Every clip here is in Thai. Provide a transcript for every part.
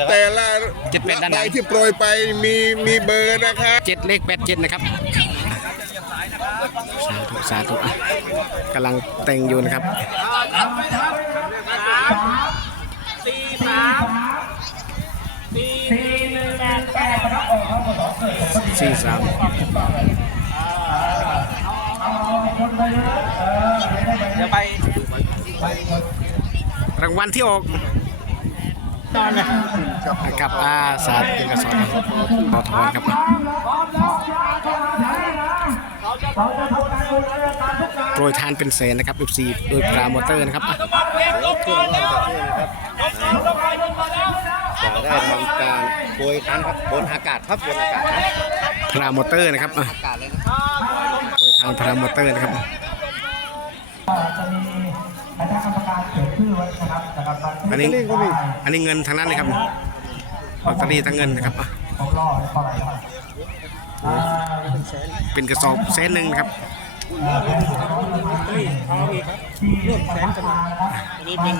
ด้านหใบลังที่โปรยไปมีมีเบอร์นะครับ เจ็ดเลขแปดเจ็ดนะครับ สาธุสาธุอะกำลังแต่งอยู่นะครับสี่สามรางวัลที่ออก นะครับอาสาธุกระสอบปอทอนครับโปรยทานเป็นแสนนะครับ FC โดยปรามอเตอร์นะครับอะจะได้ทำการโปรยทานครับบนอากาศครับบนอากาศนะพรามอเตอร์นะครับอะอากาศเลยนะโปรยทานพรามอเตอร์นะครับ อันนี้อันนี้เงินทางนั้นเลยครับลอตเตอรี่ทั้งเงินนะครับอะเป็นกระสอบเซนหนึ่งนะครับอันนี้เป็น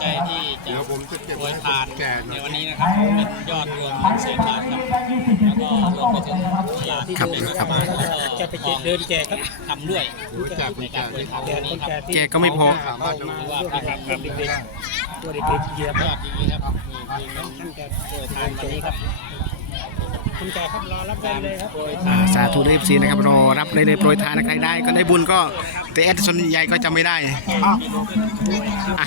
แรงปัจจัยที่จะโปรยทานในวันนี้นะครับเป็นยอดรวมเงินแสนบาทครับแล้วก็รวมไปถึงยาที่ครับเป็นครับมาแล้วก็จะไปเดินแจกครับทำด้วยในการโปรยทานในวันนี้ครับแกก็ไม่พอหรือว่าพาครับเด็กๆตัวเด็กๆเหยียบยอดดีครับมีเงินท่านจะโปรยทานวันนี้ครับคุณแจครับรอรับได้เลยครับ โปรยทาอ่านสาธุเอฟซีนะครับรอรับได้เลยโปรยทานนะใครได้ก็ได้บุญก็แต่แอดส่วนใหญ่ก็จะไม่ได้อะ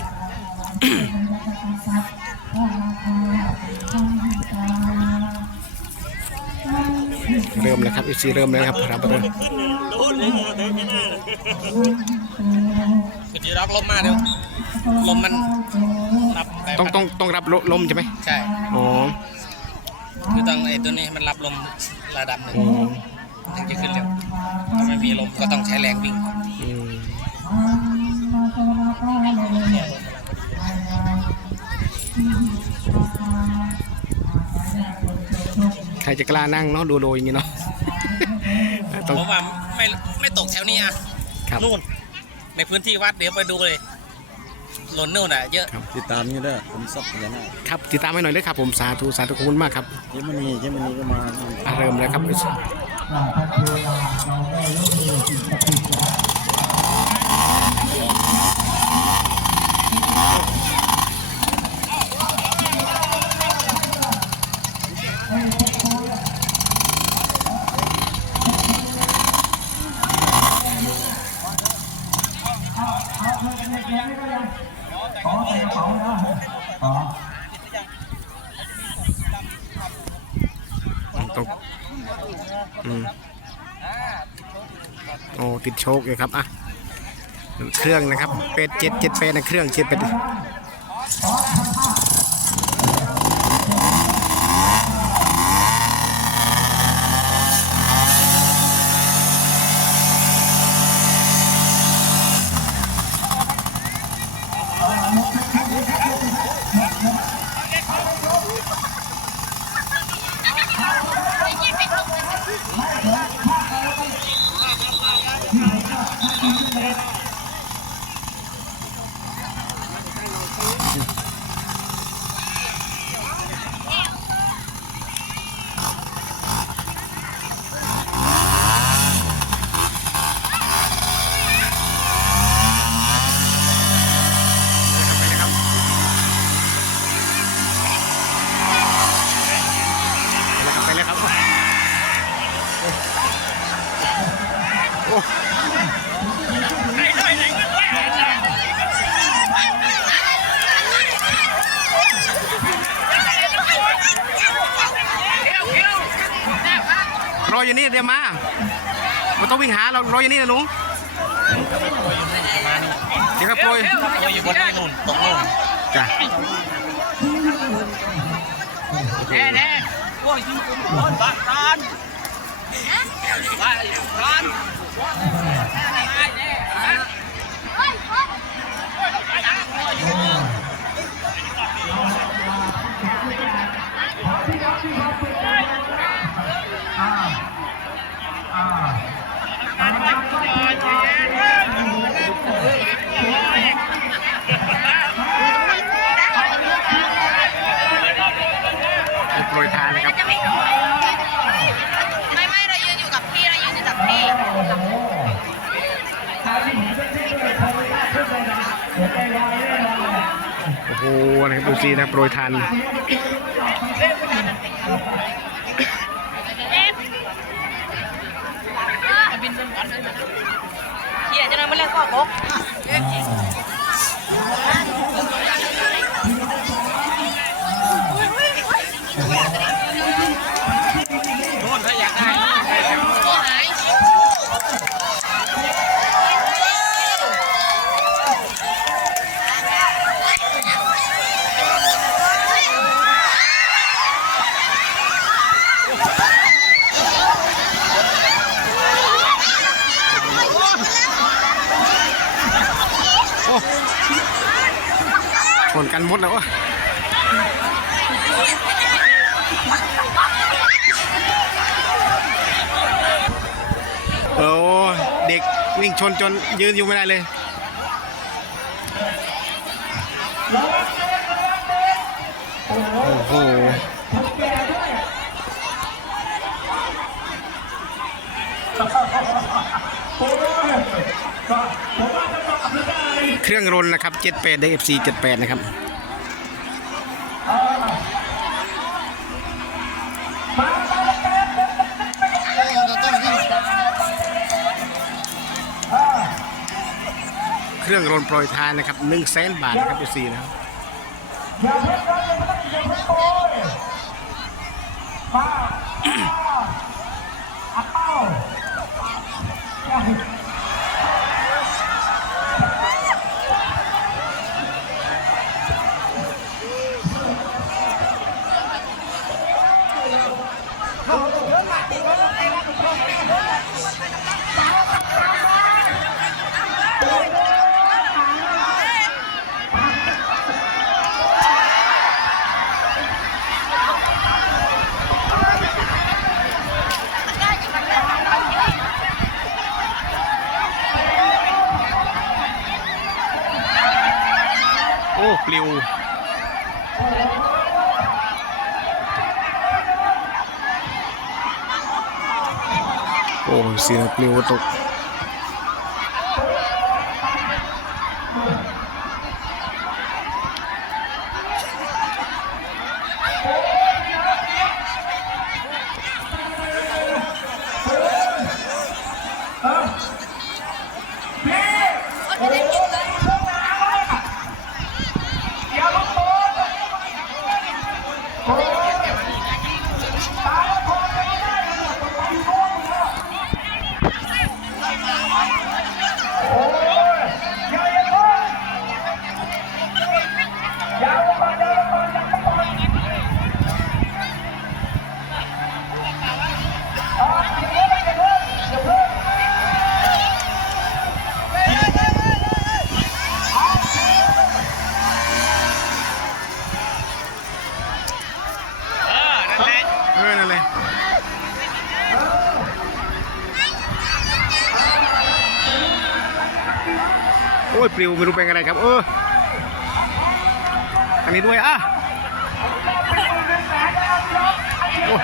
มแล้วครับอิซีเริ่มแล้วครับครับเริ่มคือที่รักลมมาเดี๋ยวลมมันรับไปต้องต้องต้องรับลลมใช่ไหมใช่อ๋อคือต้องไอ้ตัวนี้ให้มันรับลมระดับหนึ่งอ๋อถึงจะขึ้นเร็วถ้าไม่มีลมก็ต้องใช้แรงวิ่งอืม ใครจะกล้านั่งเนาะดูโดยอย่างนี้เนาะ ต้องเพราะว่าไม่ไม่ตกแถวนี้อะครับ นู่น ในพื้นที่วัดเดี๋ยวไปดูเลย หล่นนู่นอะเยอะ ติดตามนี่เด้อผมสับพญานาคครับติดตามให้หน่อยด้วยครับผมสาธุสาธุขอบคุณมากครับเยมนีเยมนีก็มา อะเริ่มเลยครับ ตกอืมโอ้ติดโชคเลยครับอะเครื่องนะครับเป็ดเจ็ดเจ็ดเป็ดนะเครื่องเจ็ดเป็ดนะครับไปเลยครับไปเลยครับไปเลยครับโอ้ร ออยู่นี่เดี๋ยวมาไม่ต้องวิ่งหาเรารออยู่นี่นะหนูเดี๋ยวครับโปรยตัวอยู่บนนู่นตกนู่นจ้ะแน่แน่โอ้ยยิงกุมโอนบาดร้านบาดร้าน โปรยทานนะครับ ไม่ไม่เรายืนอยู่กับพี่เรายืนอยู่กับพี่โอ้โหนะครับดูสินะโปรยทาน เฮีย จะนั่งมาเล่นก็กก โอนถ้าอยากได้ ตัวหาย ช นกันหมดแล้วอะโอ้เด็กวิ่งชนจนยืนอยู่ไม่ได้เลยโอ้โห เครื่องรนนะครับ 78ได้ FC 78 นะครับเครื่องรนโปรยทานนะครับ1แสนบาทนะครับ FC นะครับ ปลิวโอ้เสียงปลิวตก ริวไม่รู้เป็นอะไรครับ เอออันนี้ด้วยอะโอ้